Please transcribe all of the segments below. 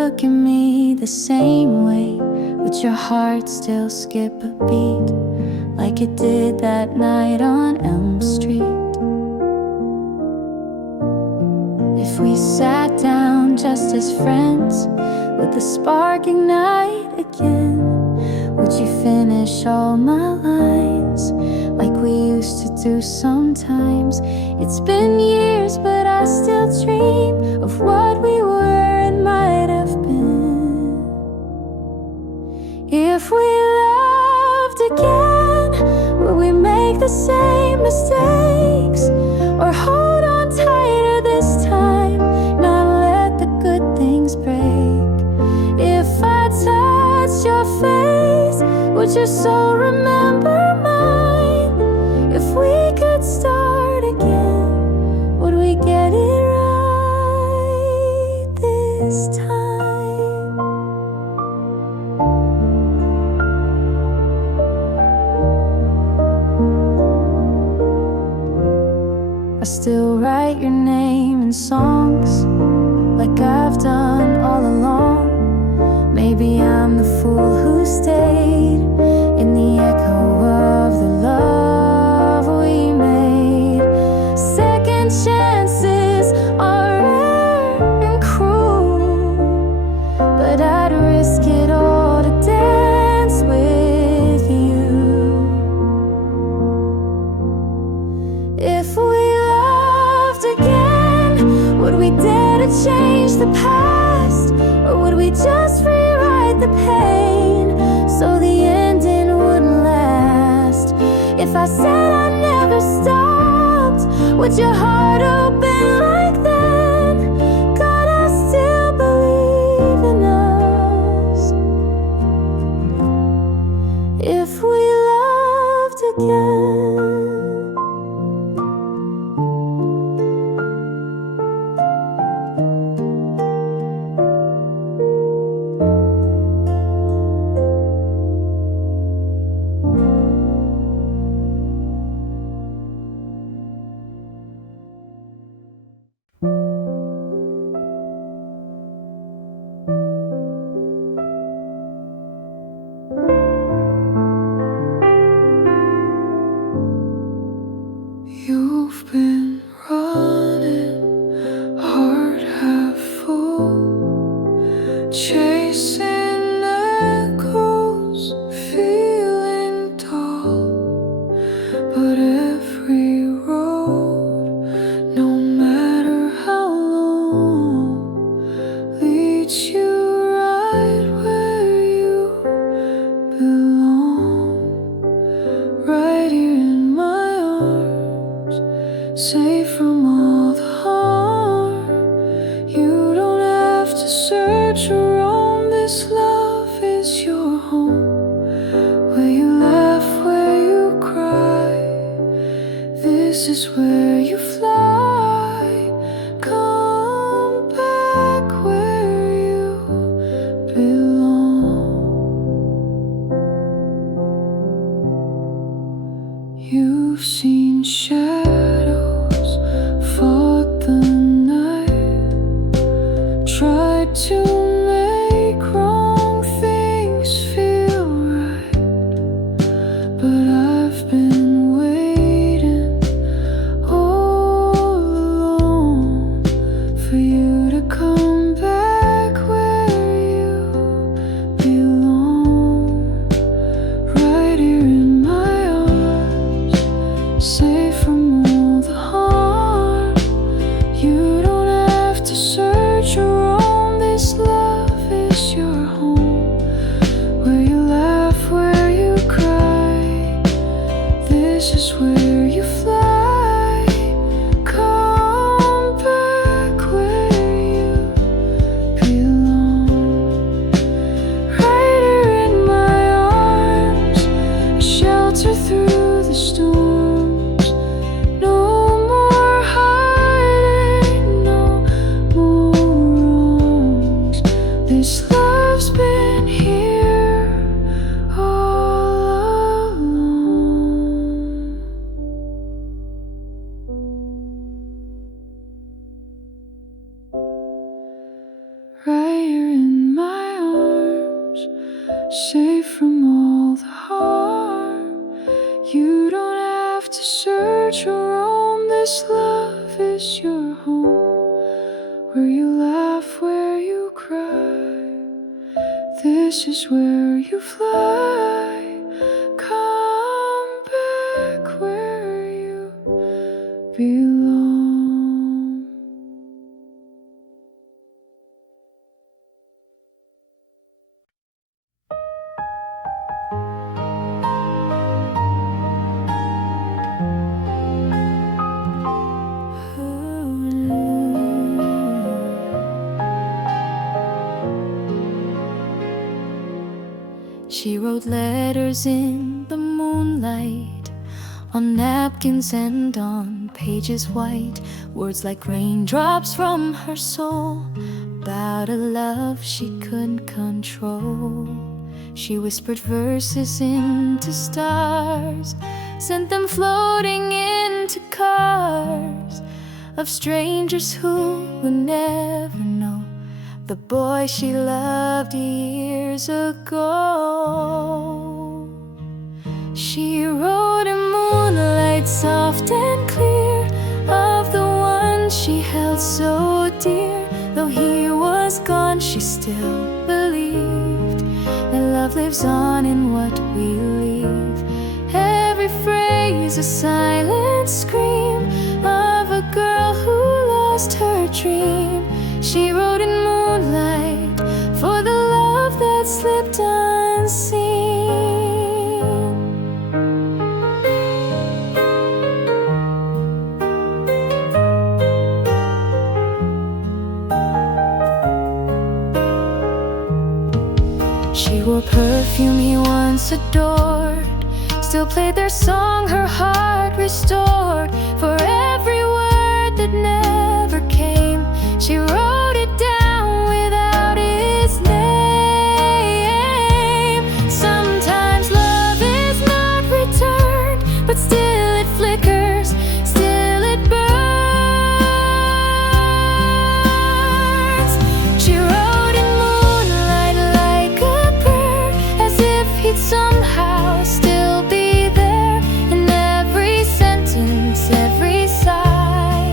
look at me the same way? Would your heart still skip a beat like it did that night on Elm Street? If we sat down just as friends, would the spark ignite again? Would you finish all my lines like we used to do sometimes? It's been years, but I still dream of what we were and might have been. If we loved again, would we make the same mistakes? Or hold on tighter this time, not let the good things break? If I touched your face, would your soul remember mine? If we could start again, would we get it right this time? I still write your name in songs like I've done all along. Maybe I'm the fool who stayed in the echo of the love we made. Second chances are rare and cruel, but I'd risk it all to dance with you. If we loved again, would we dare to change the past? Or would we just rewrite the pain so the ending wouldn't last? If I said I never stopped, would your heart open like then? God, I still believe in us. If we loved again. You've been running, heart half full, chasing echoes, feeling tall. But every road, no matter how long, leads you right where you belong. Right here in my arms, safe from all the harm. You don't have to search or roam. This love is your home, where you laugh, where you cry. This is where you fly. Come back where you belong. You've seen shadows, fought the night, tried to make wrong things feel right. But I've been waiting all along for you to come back where you belong. Right here in my arms, safe from all the harm. You don't have to search or roam. This love is your home, where you laugh, where you cry. This is where you fly. Come back where you belong. Right here in my arms, shelter through the storms. No more hiding, no more wrongs. This love's been here all along. Right here in safe from all the harm. You don't have to search or roam. This love is your home, where you laugh, where you cry. This is where you fly. Come back where you belong. She wrote letters in the moonlight, on napkins and on pages white, words like raindrops from her soul, about a love she couldn't control. She whispered verses into stars, sent them floating into cars, of strangers who would never know the boy she loved years ago. She wrote in moonlight, soft and clear, of the one she held so dear. Though he was gone, she still believed that love lives on in what we leave. Every phrase a silent scream of a girl who lost her dream. She wrote in moonlight for the love that slipped unseen. She wore perfume he once adored, still played their song her heart restored. For every word that never came, she wrote it down without its name. Sometimes love is not returned, but still it flickers, still it burns. She wrote in moonlight like a prayer, as if he'd somehow still be there. In every sentence, every sigh,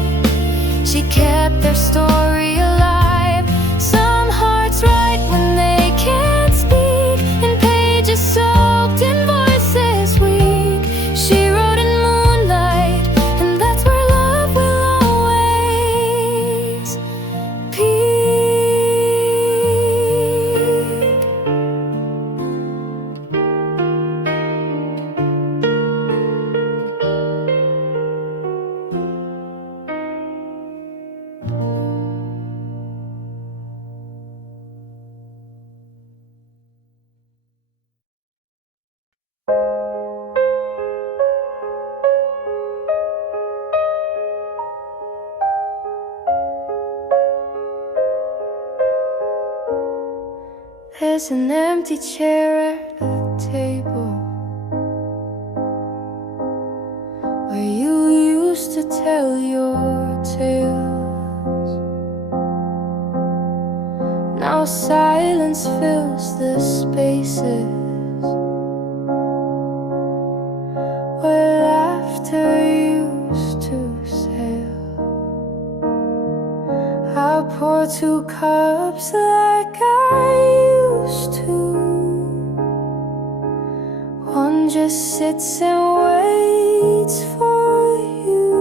she kept their story alive. Some hearts write when they can't speak, in pages soaked in voices weak. She wrote in moonlight, and that's where love will always peak. There's an empty chair at a table where you used to tell your tales. Now silence fills the spaces where laughter used to sail. I pour 2 cups like I used to. One just sits and waits for you.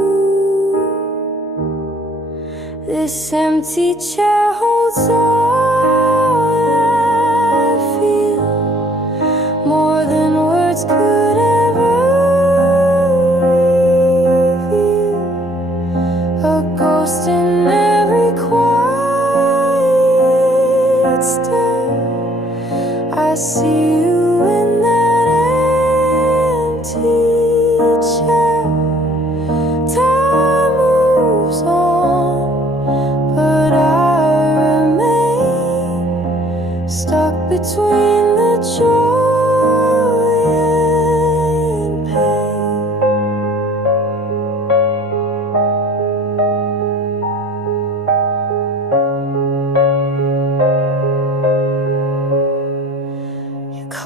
This empty chair holds all I feel, more than words could ever reveal. A ghost in every quiet stare. I see you in that empty chair. Time moves on, but I remain stuck between the joy and pain.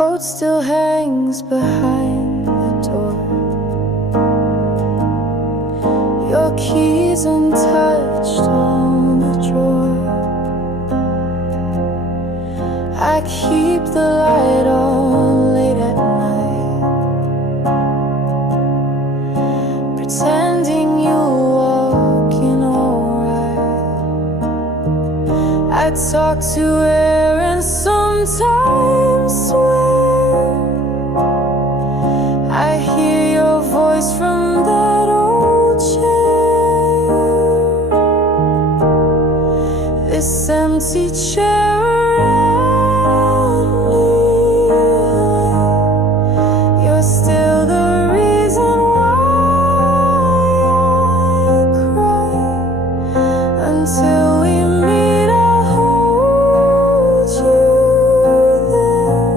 coat still hangs behind the door. Your keys untouched on the drawer. I keep the light on late at night, pretending you're walking alright. I talk to air and sometimes swear I hear your voice from that old chair. This empty chair around me, you're still the reason why I cry. Until we meet, I'll hold you there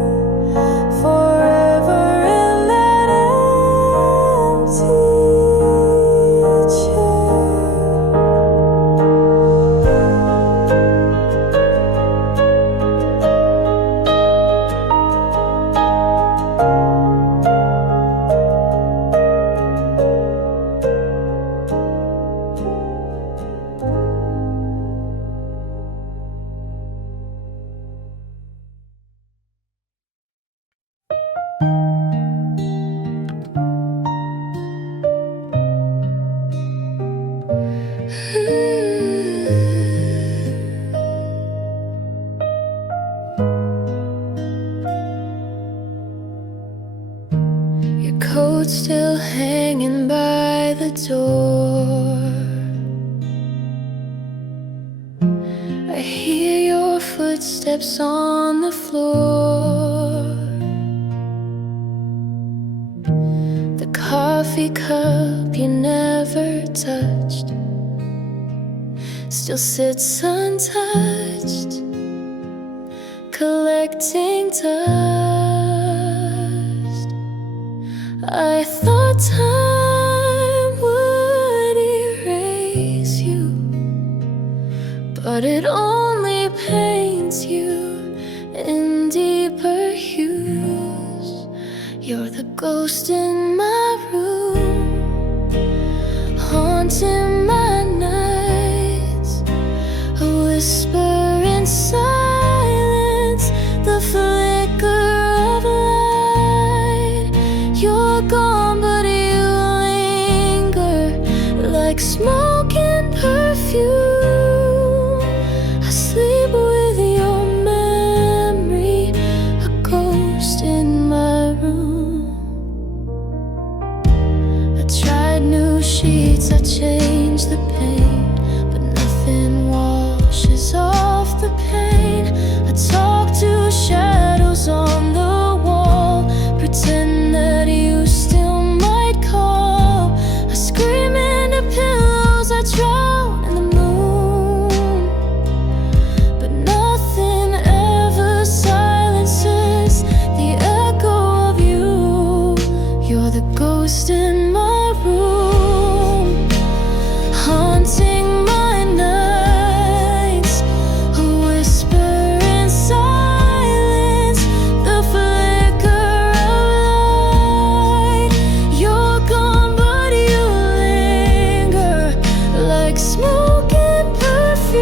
forever in that empty chair. Your coat still hanging by the door. I hear your footsteps on the floor. The coffee cup you never touched still sits untouched, collecting dust. I thought time would erase you, but it only paints you in deeper hues. You're the ghost in my room, haunting my nights, a whisper in silence, the flicker of light. You're gone, but you linger like smoke and perfume. I sleep with your memory, a ghost in my room. I tried new sheets, I changed the pain, but nothing washes off the pain. I talk to shadows on the wall, pretend that you still might call. I scream into pillows, I drown in the moon, but nothing ever silences the echo of you. You're the ghost in my room, haunting my nights, a whisper in silence, the flicker of light. You're gone, but you linger like smoke and perfume.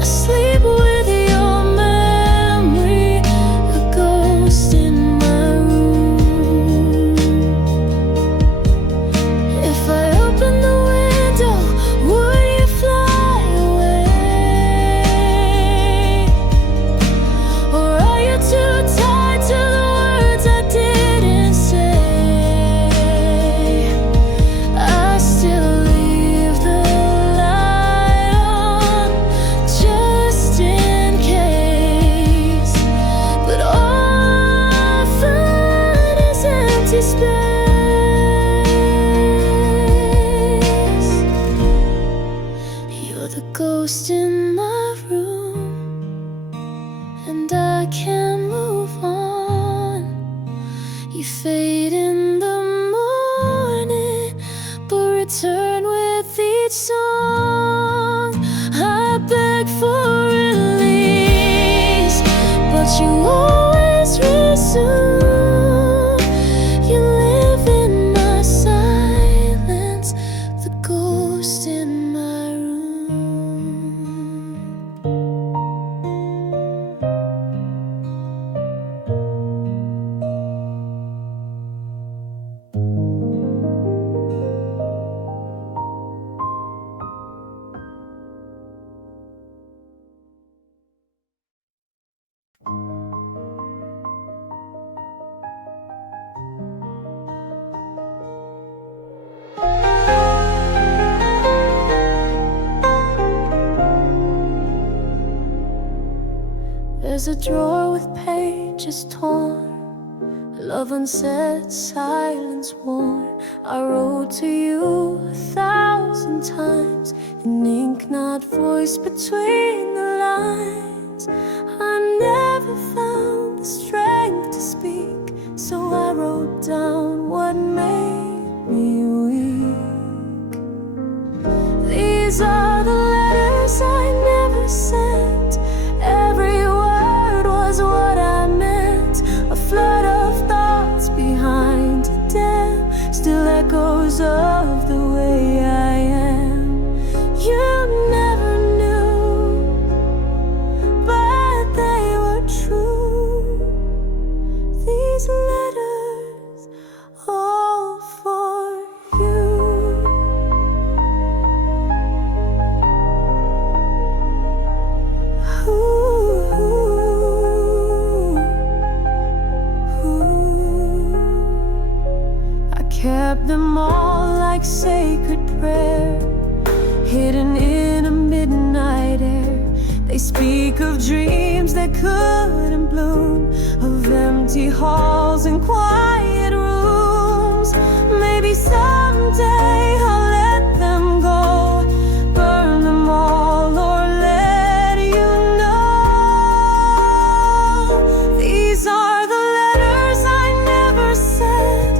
I sleep with your memory, a ghost in my room. If I open the window, would you fly away? Or are you too tied to the words I didn't say? I still leave the light on, just in case, but all I find is empty space. You're the ghost in my room, and I can't move on. You fade in the morning, but return with each song. I beg for release, but you won't. There's a drawer with pages torn, love unsaid, silence worn. I wrote to you 1,000 times, in ink not voiced between the lines. I never found the strength to speak, so I wrote down what made me weak. These are the letters I never sent. Every word was what I meant. A flood of thoughts behind a dam, still echoes of the way I am. You never knew, but they were true. These letters all for you. Kept them all like sacred prayer, hidden in a midnight air. They speak of dreams that couldn't bloom, of empty halls and quiet rooms. Maybe someday I'll let them go, burn them all or let you know. These are the letters I never sent,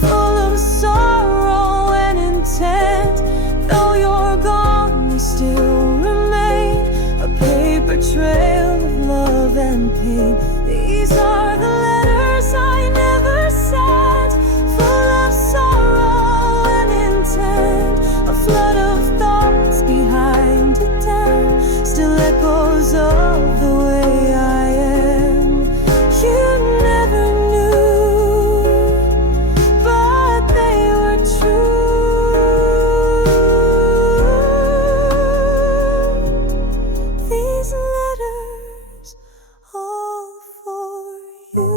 full of sorrow and intent. Though you're gone, they still remain, a paper trail of love and pain. These are the letters I never sent, full of sorrow and intent. A flood of thoughts behind a dam, still echoes of the way I am. You never knew, but they were true. These letters all for you.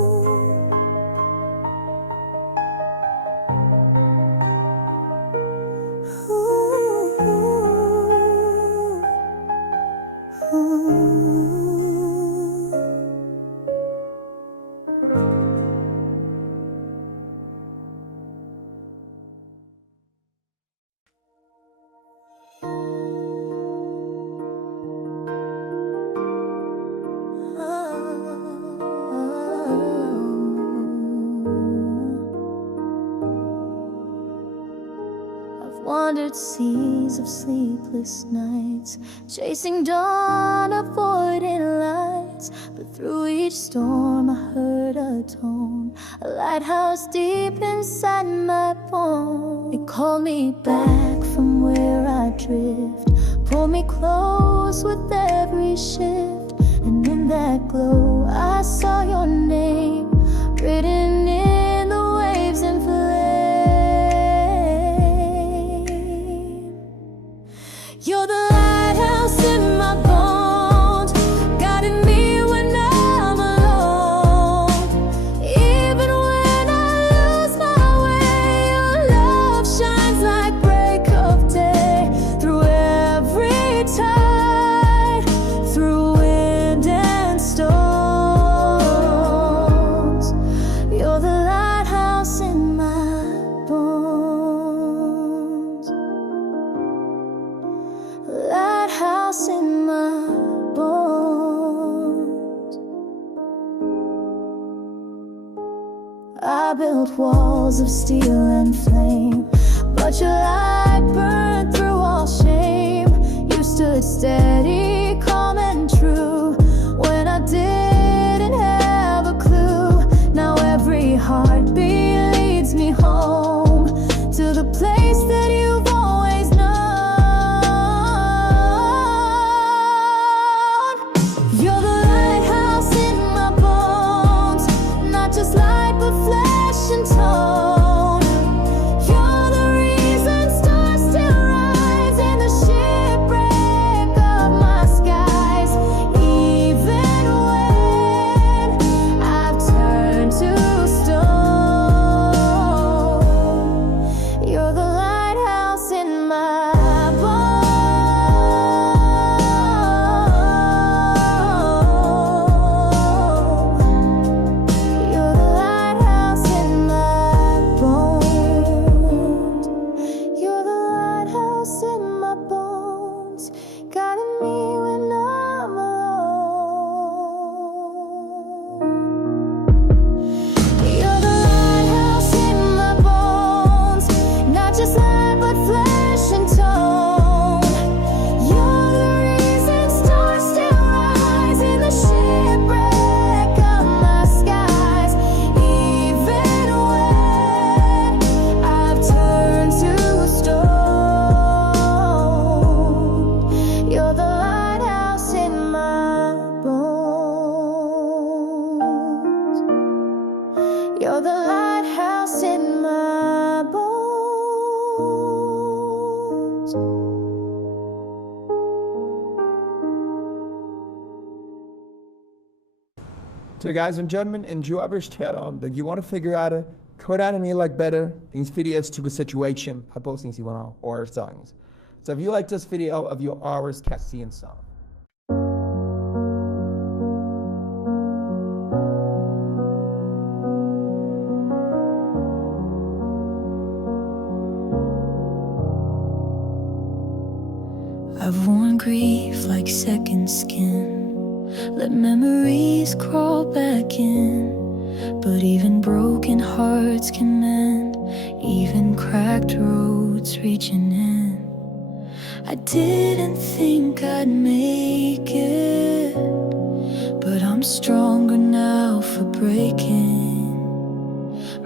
I've wandered seas of sleepless nights, chasing dawn, avoiding lights. But through each storm I heard a tone, a lighthouse deep inside my bones. It called me back from where I drift, pulled me close with every shift. And in that glow I saw your name, written in the waves and flame. You're the lighthouse in my bones, guiding me when I'm alone. Even when I lose my way, your love shines like break of day. Through every tide, through wind and storms, you're the lighthouse in my bones. Lighthouse in my bones. I built walls of steel and flame, but your light burned through all shame. You stood steady, calm and true, when I didn't have a clue. Now every heartbeat leads me home, to the place that you've always known. You're the lighthouse in my bones, not just light but flesh and tone. You're the reason stars still rise in the shipwreck of my skies. So guys and gentlemen, enjoy our channel. If you want to figure out a code out and you like better, these videos to a situation, I post things you want or songs. So if you like this video of your hours, catch seeing some. I've worn grief like second skin. Let memories crawl back in. But even broken hearts can mend, even cracked roads reaching in. I didn't think I'd make it, but I'm stronger now for breaking.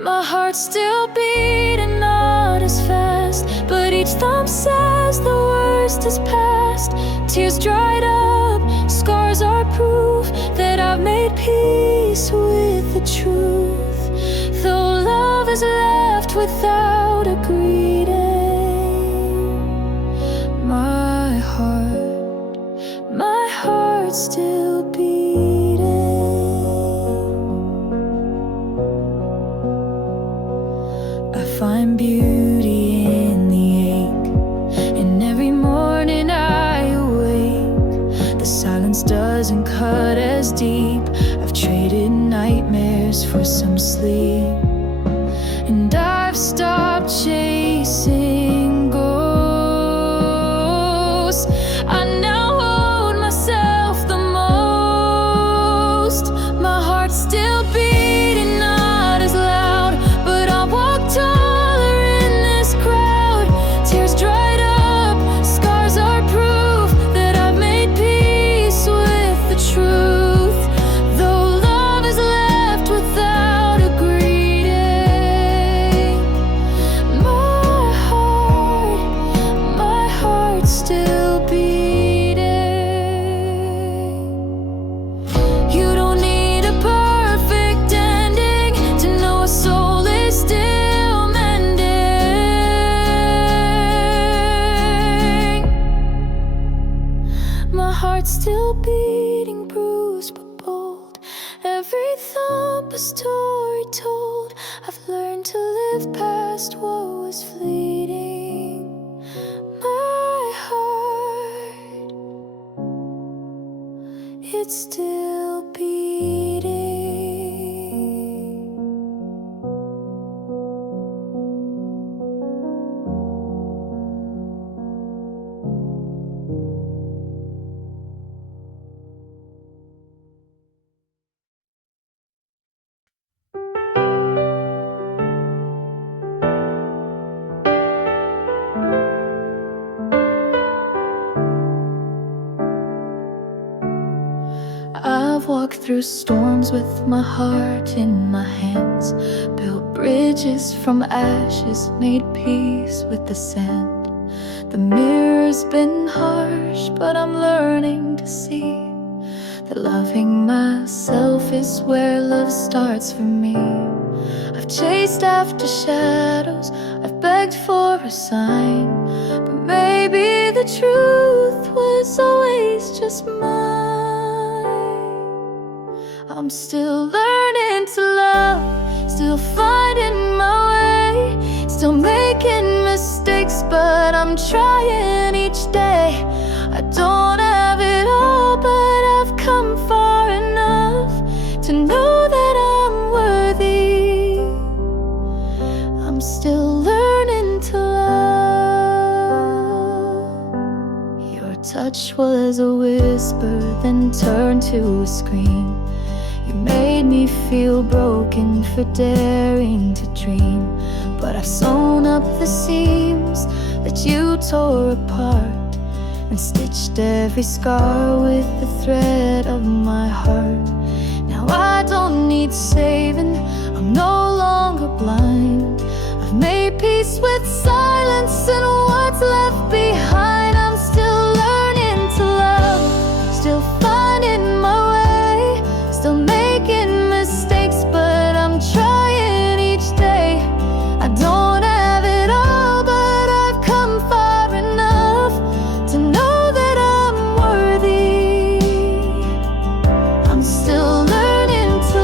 My heart's still beating, not as fast, but each thump says the worst is past. Tears dried up, scars are proof that I've made peace with the truth. Though love is left without a greeting, my heart's still beating. I find beauty in the ache, and every morning I awake. The silence doesn't cut as deep. I've traded nightmares for some sleep, and I've stopped chasing ghosts. I now hold myself the most. My heart's still beating, not as loud, but I walk taller in this crowd. Tears dried up, scars are proof that I've made peace with the truth. Though love is left without a greeting, my heart's still beating. You don't need a perfect ending to know a soul is still mending. My heart's still beating, bruised but bold. Every thump a story told. I've learned to live past what was fleeting. My heart, it's still beating. I've walked through storms with my heart in my hands, built bridges from ashes, made peace with the sand. The mirror's been harsh, but I'm learning to see that loving myself is where love starts for me. I've chased after shadows, I've begged for a sign, but maybe the truth was always just mine. I'm still learning to love, still finding my way, still making mistakes, but I'm trying each day. I don't have it all, but I've come far enough to know that I'm worthy. I'm still learning to love. Your touch was a whisper, then turned to a scream. You made me feel broken for daring to dream, but I've sewn up the seams that you tore apart, and stitched every scar with the thread of my heart. Now I don't need saving, I'm no longer blind. I've made peace with silence and what's left behind. I'm still learning to love, still finding my way, still making mistakes, but I'm trying each day. I don't have it all, but I've come far enough to know that I'm worthy. I'm still learning to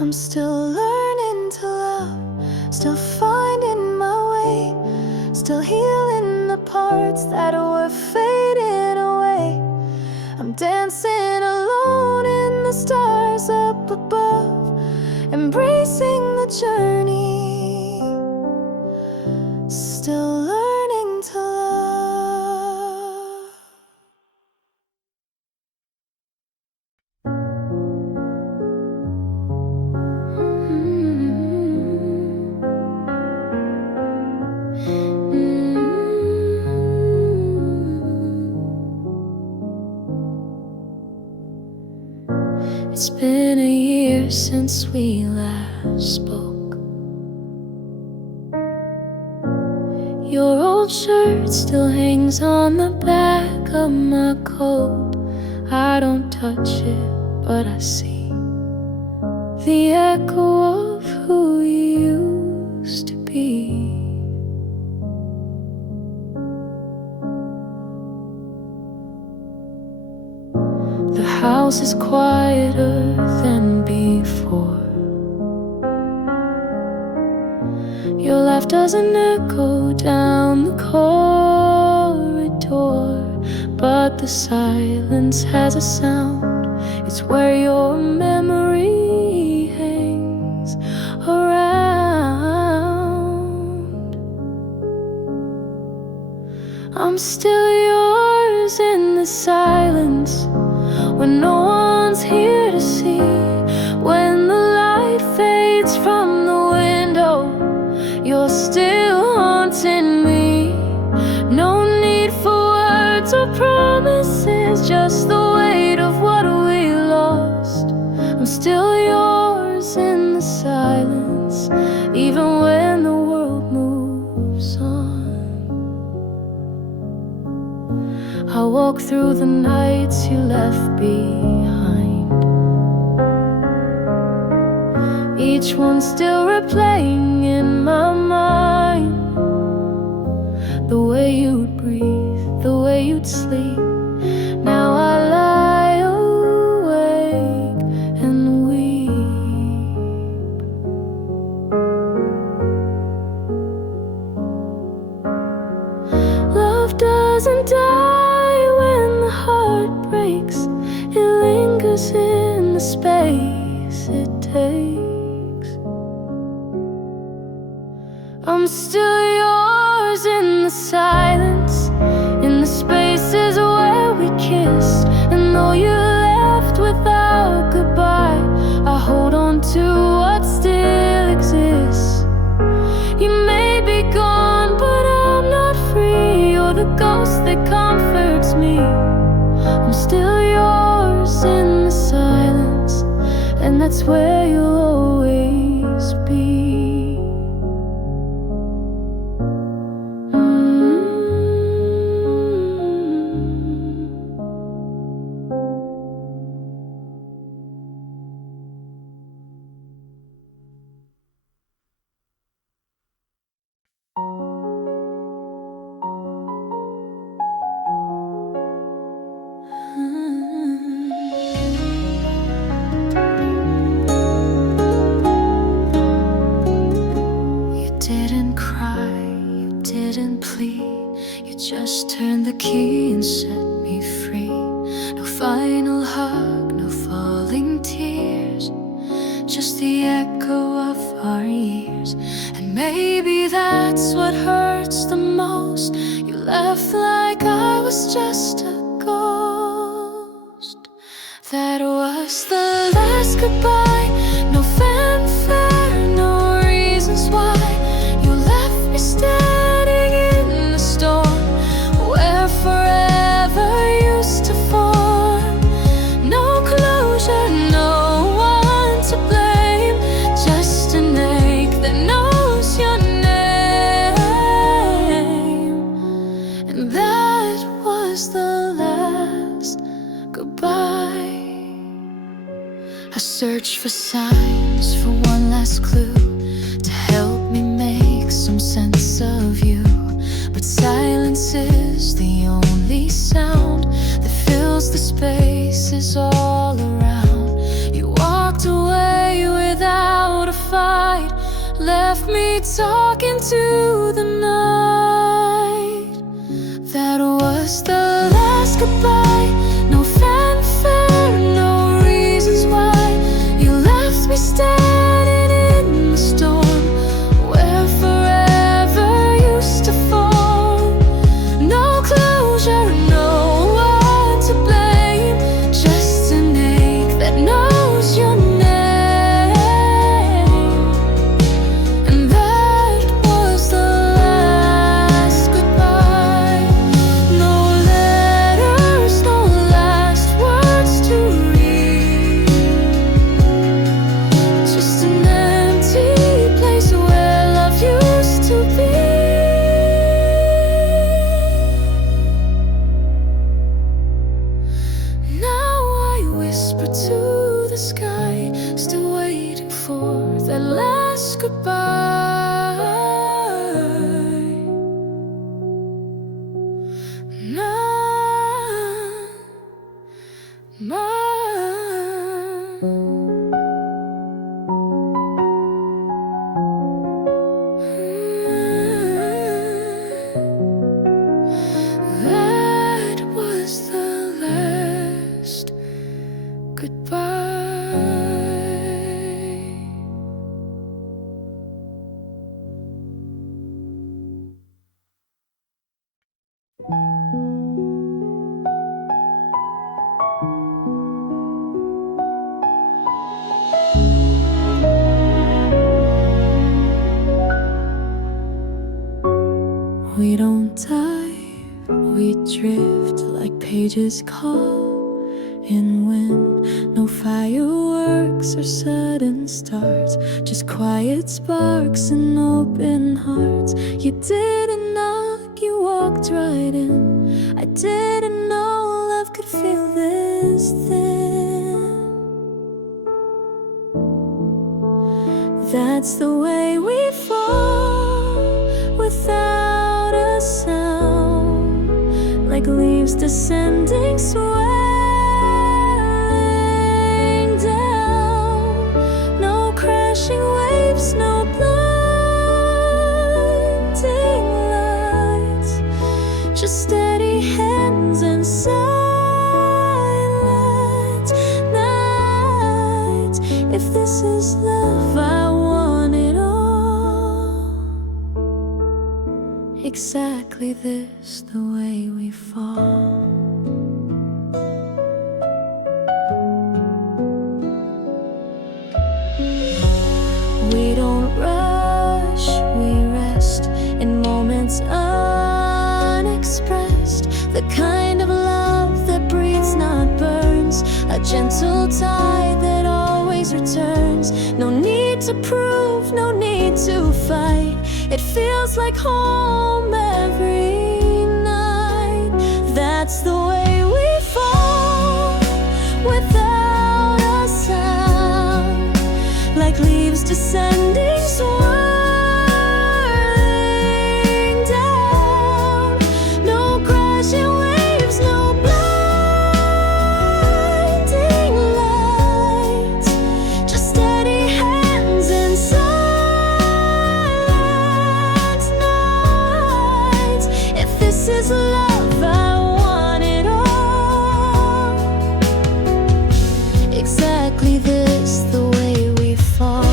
I'm still learning to love, still finding my way, still healing the parts that were fading away. I'm dancing alone in the stars up above, embracing the journey, still learning to love. It's been a year since we last spoke. Your old shirt still hangs on the back of my coat. I don't touch it, but I see the echo of who you used to be. The house is quieter than before. Your laugh doesn't echo down the corridor, but the silence has a sound. It's where your memory hangs around. I'm still yours in the silence, when no one's here to see. When the light fades from the window, you're still haunting me. No need for words or promises, just the weight of what we lost. I'm still yours in the silence, even when the world moves on. I walk through the nights you left behind, each one still replaying in my mind. The way you'd breathe, the way you'd sleep. Now I lie awake and weep. Love doesn't die when the heart breaks, it lingers in the space it takes. I'm still yours in the silence, in the spaces where we kissed. And though you left without goodbye, I hold on to what still exists. You may be gone, but I'm not free. You're the ghost that comforts me. I'm still yours in the silence, and that's where you'll always be. Just turned the key and set me free. No final hug, no falling tears, just the echo of our years. And maybe that's what hurts the most. You left like I was just a ghost. That was the last goodbye. No fanfare, no reasons why. You left me standing in the storm, where forever used to form. No closure, no one to blame, just an ache that knows your name. And that was the last goodbye. I search for signs, for one last clue to help me make some sense of you. But silence is the only sound that fills the spaces all around. You walked away without talk into the night. That was the last goodbye. No fanfare, no reasons why. You left me standing in the storm, where forever used to fall. No closure, no one to blame, just an ache that knows your name. We don't dive, we drift like pages caught in wind. No fireworks or sudden starts, just quiet sparks and open hearts. You didn't knock, you walked right in. I didn't know love could feel this thin. That's the way we fall, without a sound, like leaves descending, swirling down. No crashing waves, no blinding lights, just steady hands and silent nights. If this is love, I want it all. Exactly this, the way we fall. We don't rush, we rest in moments unexpressed. The kind of love that breathes, not burns, a gentle tide that always returns. No need to prove, no need to fight. It feels like home every night. That's the way we fall, without a sound, like leaves descending, swirling down. No crashing waves, no blinding lights, just steady hands and silent nights. If this is love, I want it all. Exactly this, the way we fall.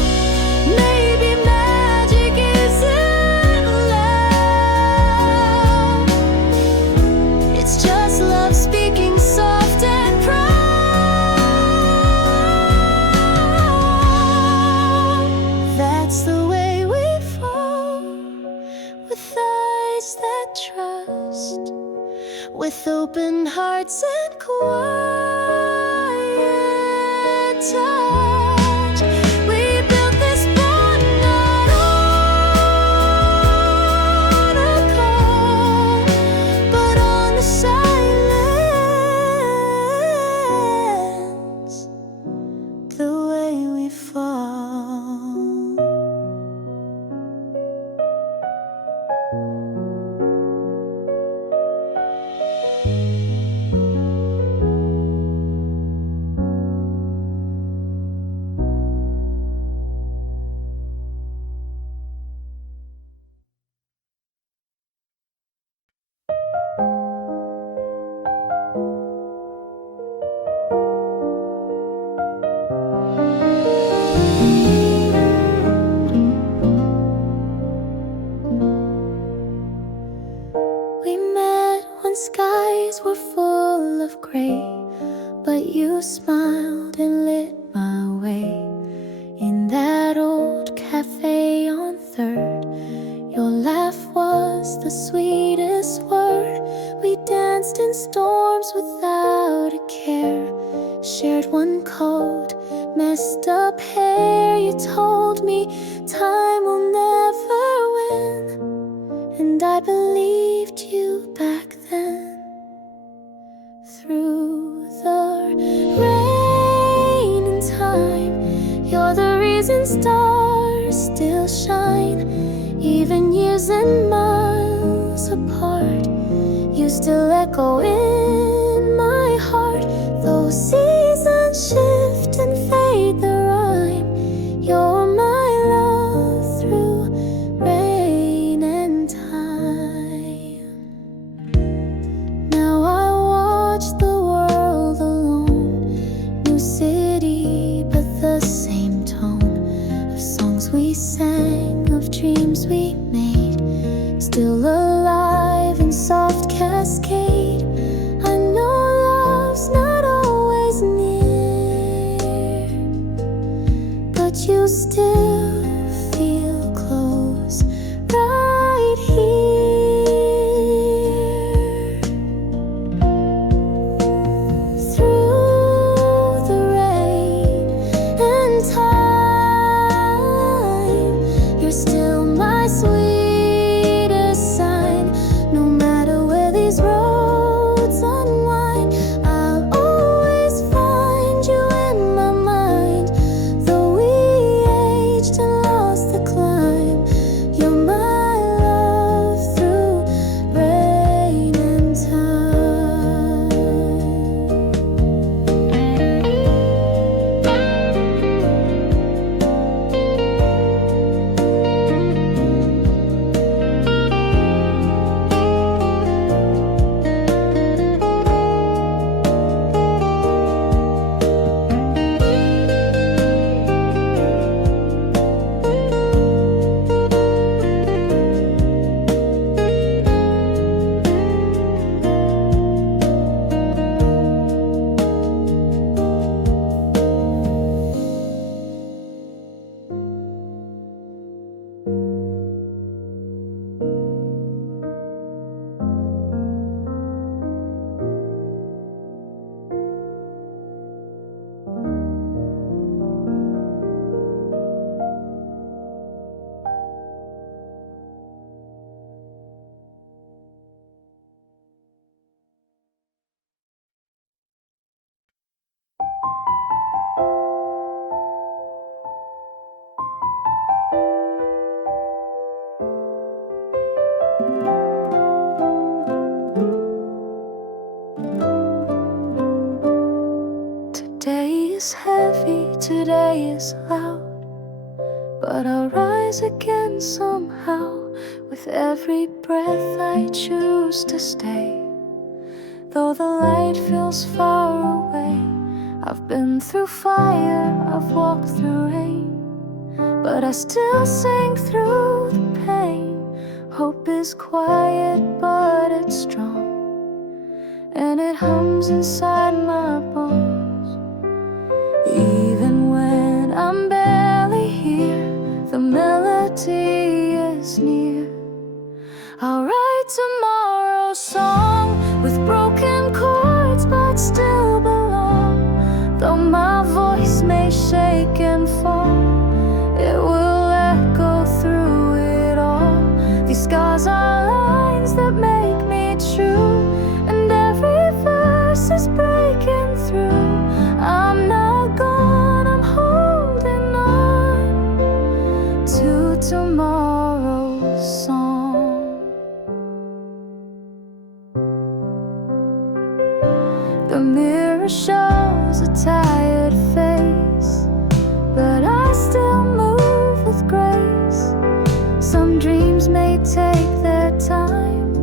Maybe magic isn't love, it's just love speaking soft and proud. That's the way we fall, with eyes that trust, with open hearts and quiet touch. We built this bond not on a call, but on the silence, the way we fall. you smiled and lit my way in that old cafe on 3rd. Your laugh was the sweetest word. We danced in storms without a care, shared one coat, messed up hair. You told me time will never win, and I believed you back then. Through the rain and time, you're the reason stars still shine. Even years and miles apart, you still echo in my heart. Though seasons shift and fade the rhyme, you're my love through rain and time. Now I watch the world alone, new city but the same tone of songs we sang, of dreams we made, still alive in soft cascade. I know love's not always near, but you still feel close right here. Through the rain and time, you're still my sweetest sign. No matter where these roads unwind, I'll always find you in my mind. Though we aged and lost the climb, you're my love through rain and time. Today is heavy, today is loud, but I'll rise again somehow. With every breath I choose to stay, though the light feels far away. I've been through fire, I've walked through rain, but I still sing through the pain. Hope is quiet, but it's strong, and it hums inside my bones. Even when I'm barely here, the melody is near. I'll write tomorrow's song with broken chords, but still belong. Though my voice may shake and fall, it will echo through it all. These scars are lines that make me true, and every verse is breaking through. I'm not gone, I'm holding on to tomorrow's song. The mirror shows a tired face, but I still move with grace. Some dreams may take their time,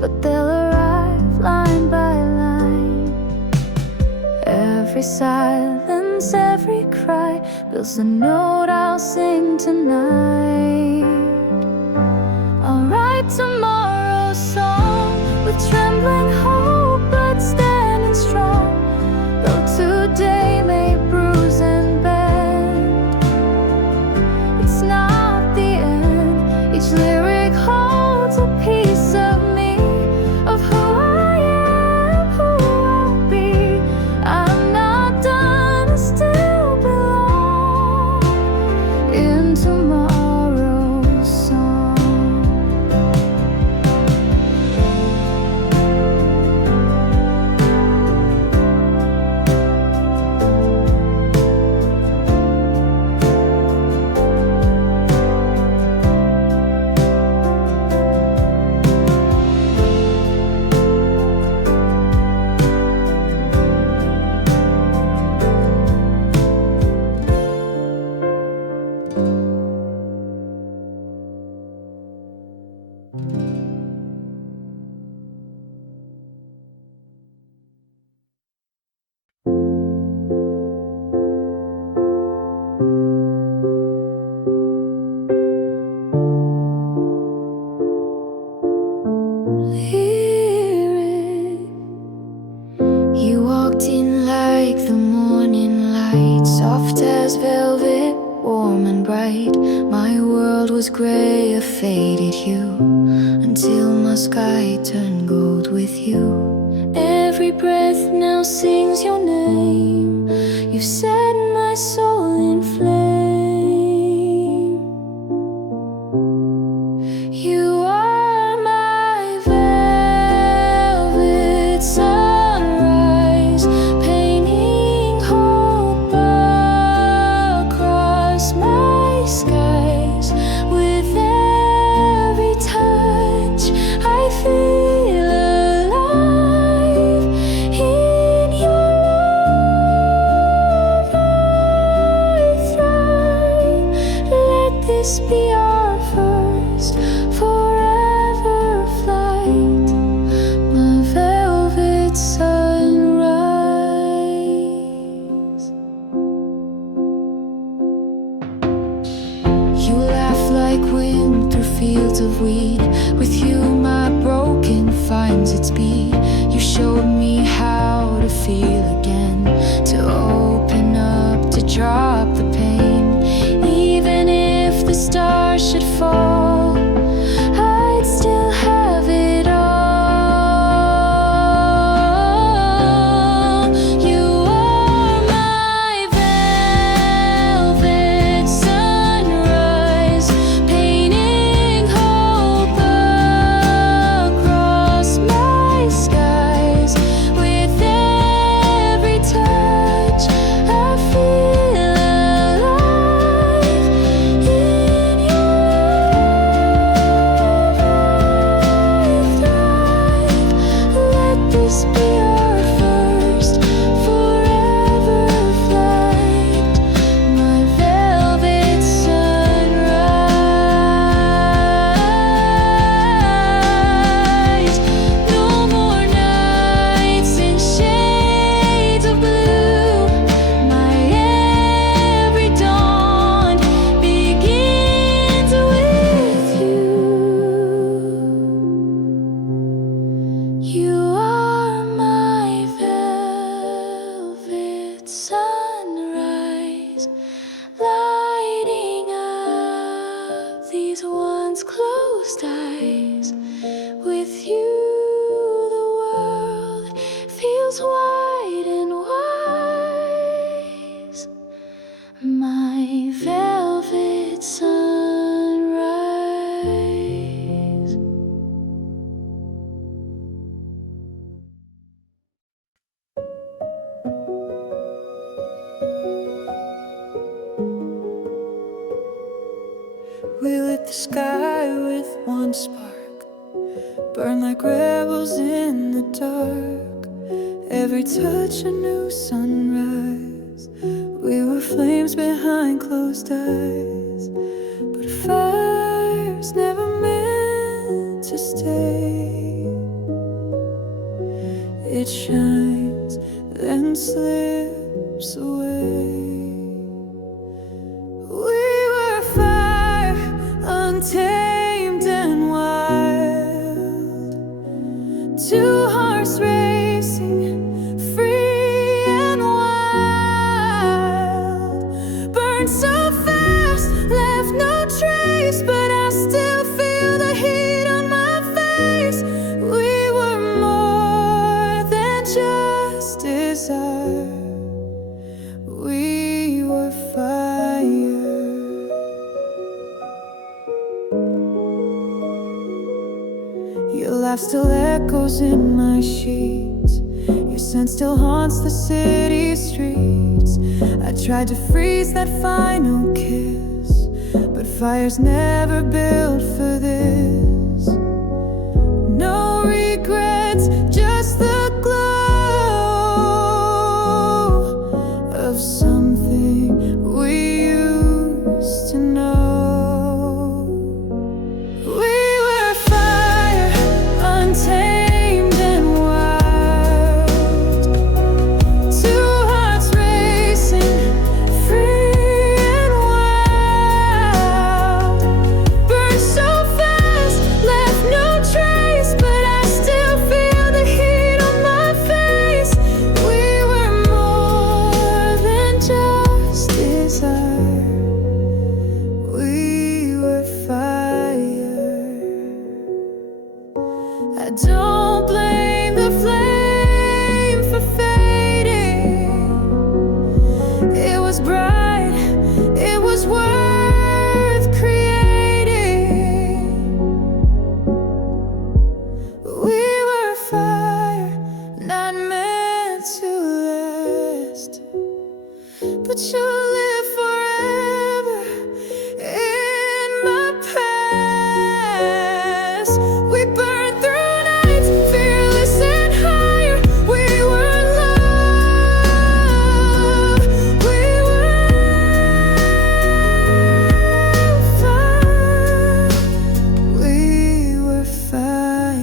but they'll arrive line by line. Every silence, every cry builds a note I'll sing tonight. I'll write tomorrow's song with trembling hope, but standing strong. Though day may bruise and bend. It's not the end. Each lyric holds a piece of me, of who I am, who I'll be. I'm not done, I still belong in tomorrow's song. Lyric. You walked in like the morning light, soft as velvet, warm and bright. My world was gray, a faded hue, until my sky turned gold with you. Every breath now sings your name. You set my soul in flame. You are my velvet sunrise, painting hope across my skies. With every touch, I feel alive. In your love, I thrive. Let this be our first forever flight, my velvet sunrise. You laugh like wind through fields of weed. With you my broken finds its beat. You showed me how to feel again, to open up, to drop the pain. Even if the stars should fall, I'd still have it all. You are my velvet sunrise, painting hope across my skies. With every touch, I feel alive. In your love, I thrive. Let this be our first forever flight, my velvet sunrise. No more nights in shades of blue. My every dawn begins with you. You are my velvet sunrise, lighting up these once closed eyes. With you, the world feels wide and wise, my velvet sunrise. We lit the sky with one spark, burn like rebels in the dark. Every touch a new sunrise. We were flames behind closed eyes, but fire's never meant to stay. It shines, then slips away. We were fire, untamed and wild. Two hearts racing, free and wild. We were fire. Your laugh still echoes in my sheets. Your scent still haunts the city streets. I tried to freeze that final kiss, but fire's never built for this. No regrets, just the glow of something we used to know. We were fire, untamed and wild. Two hearts racing, free and wild. Burned so fast, left no trace, but I still feel the heat on my face. We were more than just desire. We were fire. I don't blame the flame for fading. It was bright, it was worth creating. We were fire, not meant to last, but you'll live forever in my past. We burned through nights, fearless and higher. We were love. We were fire. We were fire.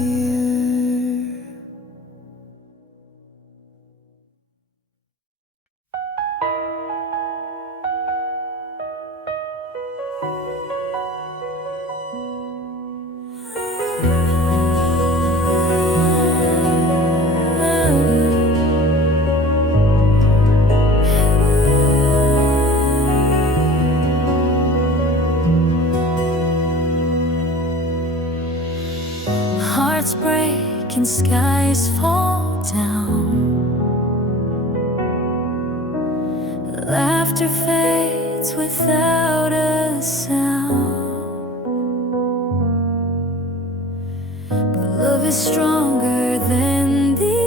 Hearts break and skies fall down. Laughter fades without a sound. But love is stronger than the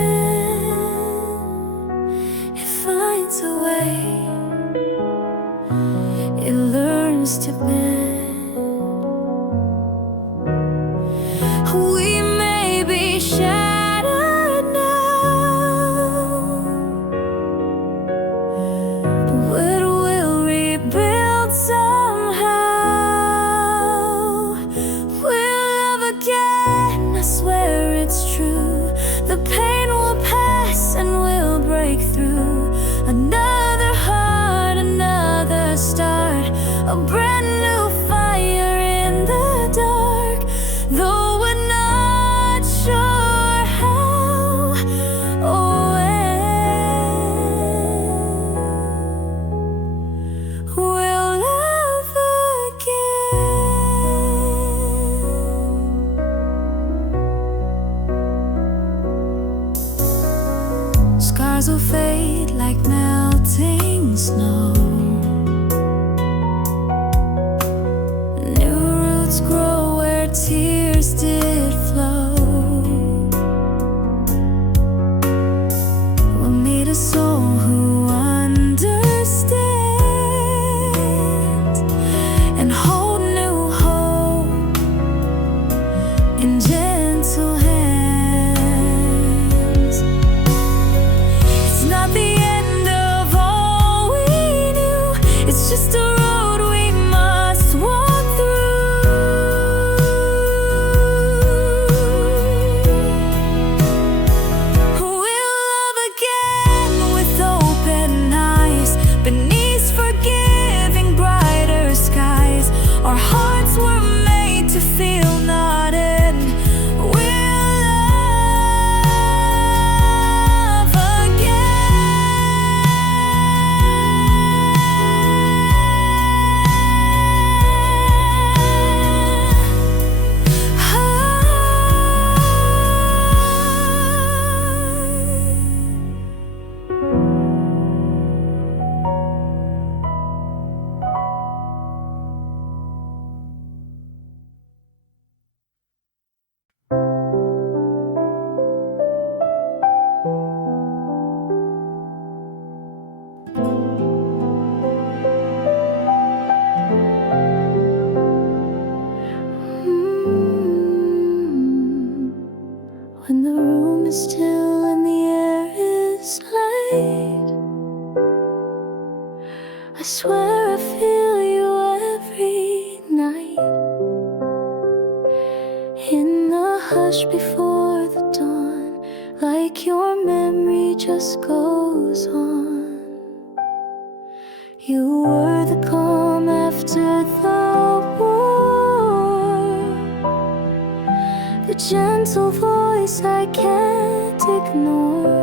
end. It finds a way. It learns to bend. We may be shattered now, but we'll rebuild somehow. We'll love again, I swear it's true. The pain will pass and we'll break through. Another heart, another start, a brand new fire in the dark. Though we're not sure how or when, we'll love again. Scars will fade like melting snow. New roots grow where tears did flow. We'll meet a soul who understands and hold new hope in gentle hands. It's not the end of swear I feel you every night, in the hush before the dawn, like your memory just goes on. You were the calm after the war, the gentle voice I can't ignore.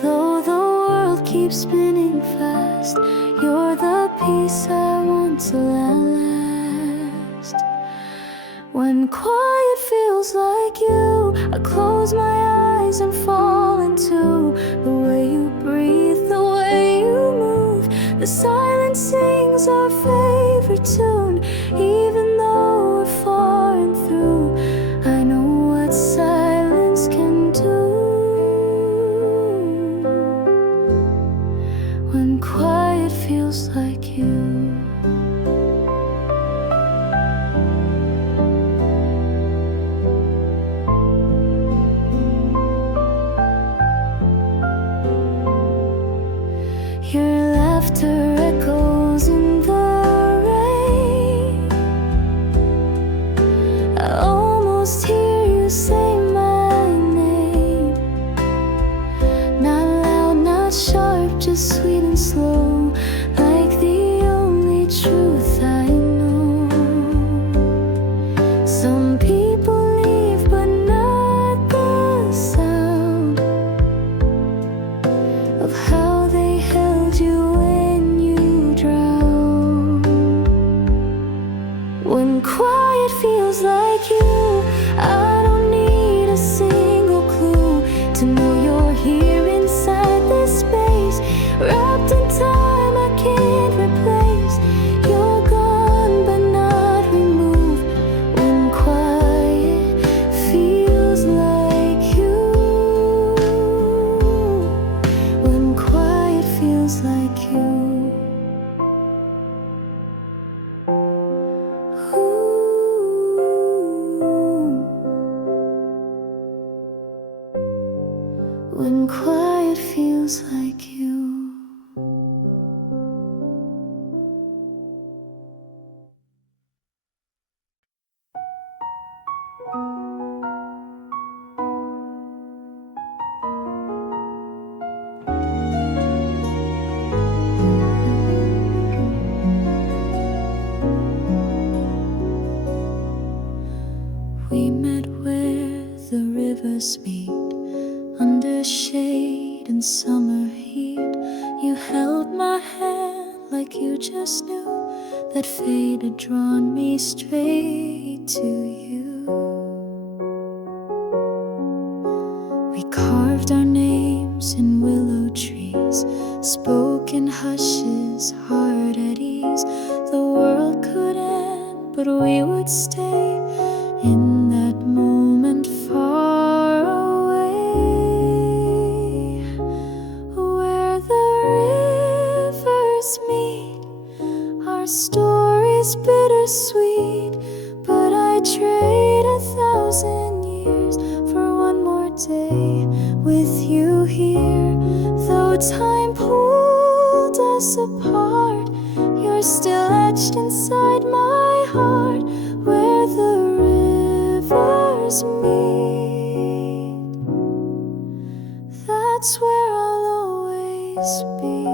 Though the world keeps spinning fast, you're the peace I want to last. When quiet feels like you, I close my eyes and fall into the way you breathe, the way you move. The silence sings our favorite tune, even though we're far and through. I know what silence can do. When quiet feels like you. Your laughter echoes in the rain. I almost hear you say my name. Not loud, not sharp, just sweet and slow, like the only truth I know. Some people leave, but not the sound of how they held you when you drown. When quiet feels like you, I don't need a single clue to know you're here inside this space, wrapped in time I can't replace. You're gone but not removed. When quiet feels like you. When quiet feels like you. When quiet feels like you. We met where the rivers meet, under shade and summer heat. You held my hand like you just knew that fate had drawn me straight to you. We carved our names in willow trees, spoke in hushes, heart at ease. The world could end, but we would stay in that moment far away, where the rivers meet. Our story's bittersweet, but I trade 1,000 years for one more day with you here. Though time pulled us apart, you're still etched inside my heart, where the rivers meet. That's where I'll always be.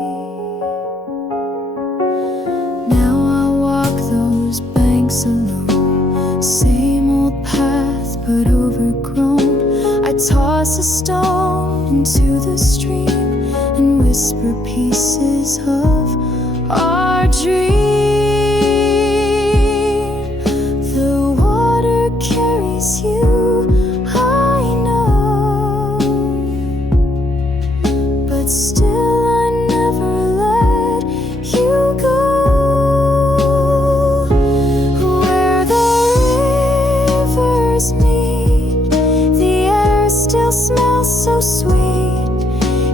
Now I walk those banks alone, same old path but overgrown. I toss a stone into the stream and whisper pieces of our dream. The water carries you, I know, but still I never let you go. Where the rivers meet, the air still smells so sweet.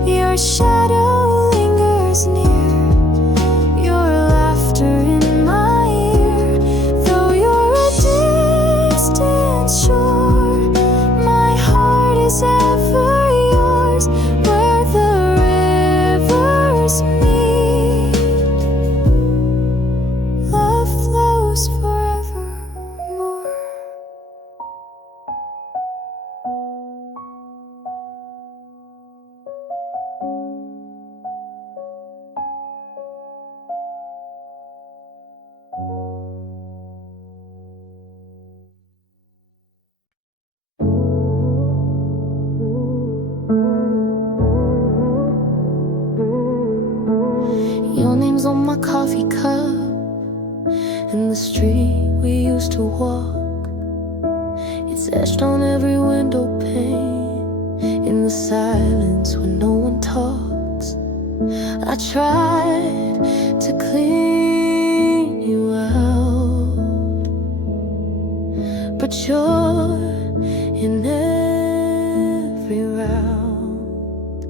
Your shadow lingers near, your laughter in my ear. Though you're a distant shore, my heart is ever yours. Where the rivers meet. coffee cup in the street we used to walk. It's etched on every window pane in the silence when no one talks. I tried to clean you out, but you're in every round.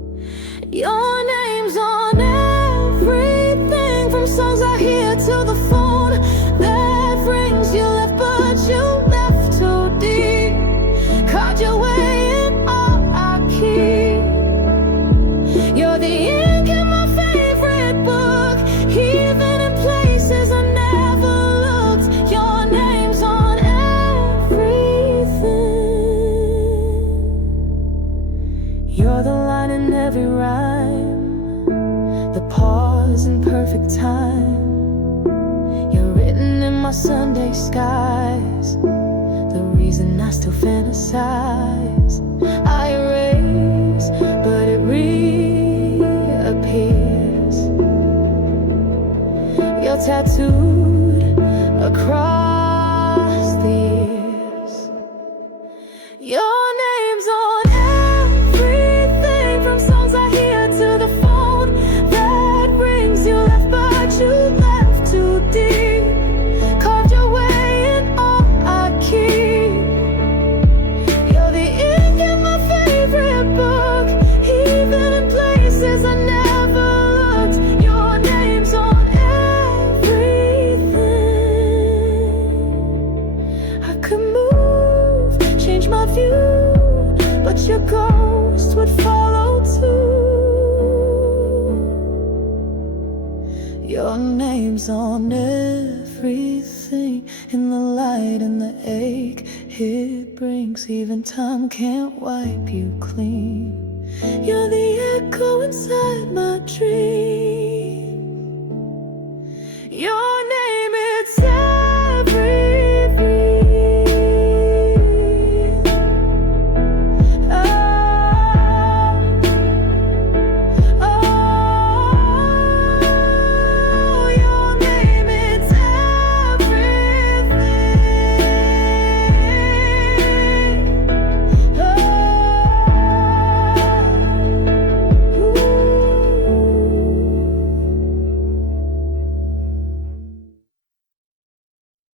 Your name's on everything, from songs I hear to the phone that rings. You left, but you left too deep. Carved your way in all I keep. You're the ink in my favorite book, even in places I never looked. Your name's on everything. You're the line in every rhyme, the pause in perfect time. You're written in my Sunday skies, the reason I still fantasize. I erase, but it reappears. You're tattooed across the years. Your name's on everything, from songs I hear to the phone that rings. You left, but you left too deep. Carved your way in all I keep. You're the ink in my favorite book, even in places I never looked. Your name's on everything. I could move, change my view, but your ghost would follow too. Your name's on everything, in the light and the ache it brings. Even time can't wipe you clean. You're the echo inside my dreams.